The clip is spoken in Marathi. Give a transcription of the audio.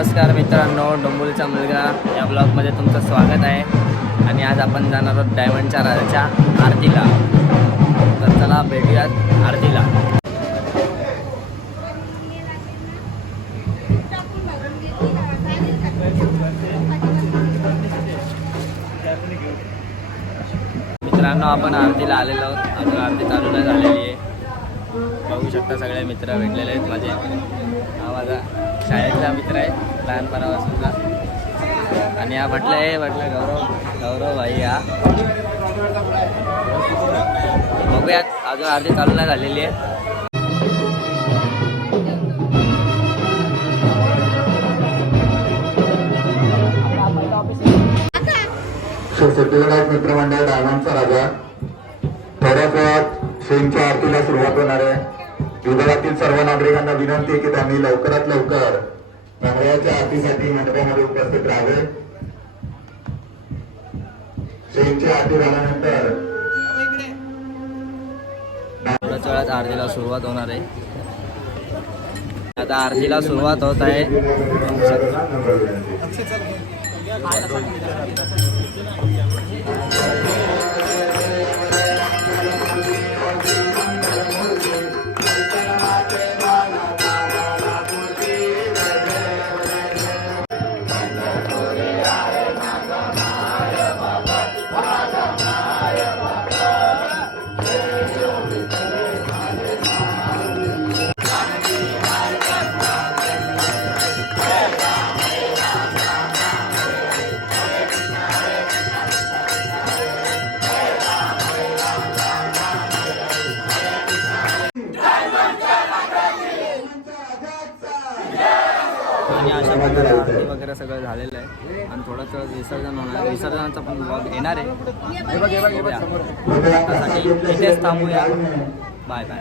नमस्कार मित्रांनो, डोंबोलीचा मुलगा या ब्लॉगमध्ये तुमचं स्वागत आहे. आणि आज आपण जाणार आहोत डायमंडच्या राजाच्या आरतीला. तर चला भेटूयात आरतीला. मित्रांनो, आपण आरतीला आलेलो आहोत. अजून आरती चालू नाही झालेली आहे. बघू शकता सगळे मित्र भेटलेले आहेत माझे. हा माझा शाळेतला मित्र आहे लहानपणापासूनचा. आणि हा म्हटलं गौरव भाई. हा बघूयात, अजून आरती चालू नाही झालेली आहे. सिद्धिविनायक मित्रमंडळ डायमंडचा राजा थोड्याच वेळात शेणच्या आरतीला सुरुवात होणार आहे. विभागातील सर्व नागरिकांना विनंती आहे की त्यांनी लवकरात लवकर मंडळाच्या आरतीसाठी मंडपामध्ये उपस्थित राहावे. शेणची आरती झाल्यानंतर थोड्याच वेळात आरतीला सुरुवात होणार आहे. आता आरतीला सुरुवात होत आहे. आणि अशा प्रकारे आरती वगैरे सगळं झालेलं आहे. आणि थोडंसं विसर्जन होणार. विसर्जनाचा पण ब्लॉग येणार आहे. त्यासाठी इथेच थांबूया. Bye bye.